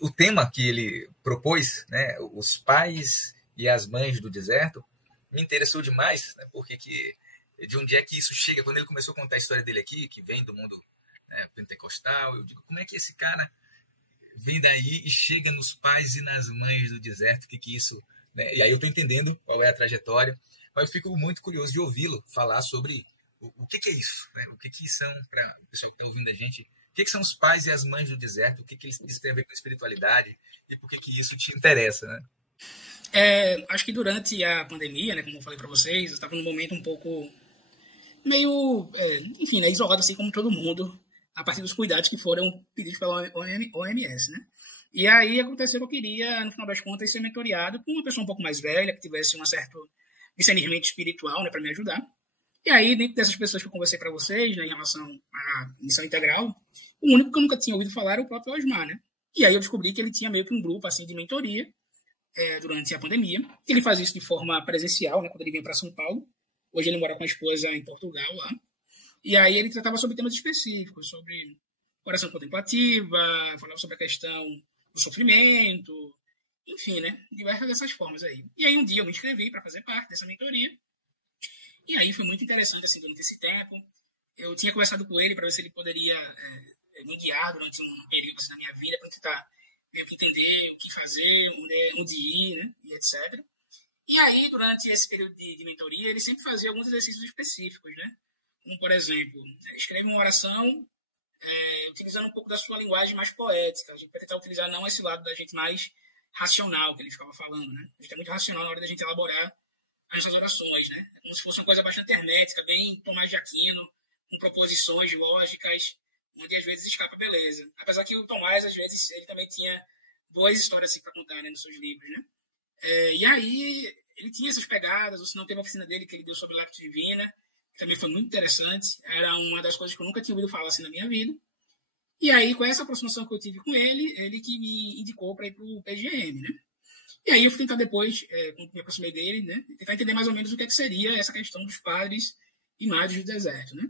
o tema que ele propôs, né, os pais e as mães do deserto, me interessou demais, né, porque de onde é que isso chega? Quando ele começou a contar a história dele aqui, que vem do mundo, né, pentecostal, eu digo, como é que esse cara vem daí e chega nos pais e nas mães do deserto? O que isso... Né? E aí eu estou entendendo qual é a trajetória, mas eu fico muito curioso de ouvi-lo falar sobre o que é isso, né? O que são, para o pessoal que está ouvindo a gente, o que são os pais e as mães do deserto, o que isso tem a ver com espiritualidade e por que isso te interessa, né? Acho que durante a pandemia, né, como eu falei para vocês, eu estava num momento um pouco meio, enfim, né, isolado assim como todo mundo, a partir dos cuidados que foram pedidos pela OMS, né? E aí aconteceu que eu queria, no final das contas, ser mentoreado com uma pessoa um pouco mais velha, que tivesse um certo discernimento espiritual, né, para me ajudar. E aí, dentro dessas pessoas que eu conversei para vocês, né, em relação à missão integral, o único que eu nunca tinha ouvido falar era o próprio Osmar, né? E aí eu descobri que ele tinha meio que um grupo assim de mentoria durante a pandemia. Ele faz isso de forma presencial, né, quando ele vem para São Paulo. Hoje ele mora com a esposa em Portugal lá. E aí ele tratava sobre temas específicos, sobre oração contemplativa, falava sobre a questão do sofrimento, enfim, né? Diversas dessas formas aí. E aí um dia eu me inscrevi para fazer parte dessa mentoria. E aí foi muito interessante, assim, durante esse tempo. Eu tinha conversado com ele para ver se ele poderia me guiar durante um período assim, na minha vida, para tentar meio que entender o que fazer, onde ir, né? E etc. E aí, durante esse período de mentoria, ele sempre fazia alguns exercícios específicos, né? Como, por exemplo, escreve uma oração utilizando um pouco da sua linguagem mais poética. A gente vai tentar utilizar não esse lado da gente mais racional que ele ficava falando, né? A gente é muito racional na hora da gente elaborar as nossas orações, né? É como se fosse uma coisa bastante hermética, bem Tomás de Aquino, com proposições lógicas, onde às vezes escapa a beleza. Apesar que o Tomás, às vezes, ele também tinha boas histórias assim, para contar, né, nos seus livros, né? E aí, ele tinha essas pegadas, ou se não, teve a oficina dele que ele deu sobre Lacto Divina, que também foi muito interessante. Era uma das coisas que eu nunca tinha ouvido falar assim na minha vida. E aí, com essa aproximação que eu tive com ele que me indicou para ir para o PGM, né? E aí eu fui tentar depois, quando me aproximei dele, né, tentar entender mais ou menos o que seria essa questão dos padres e madres do deserto, né?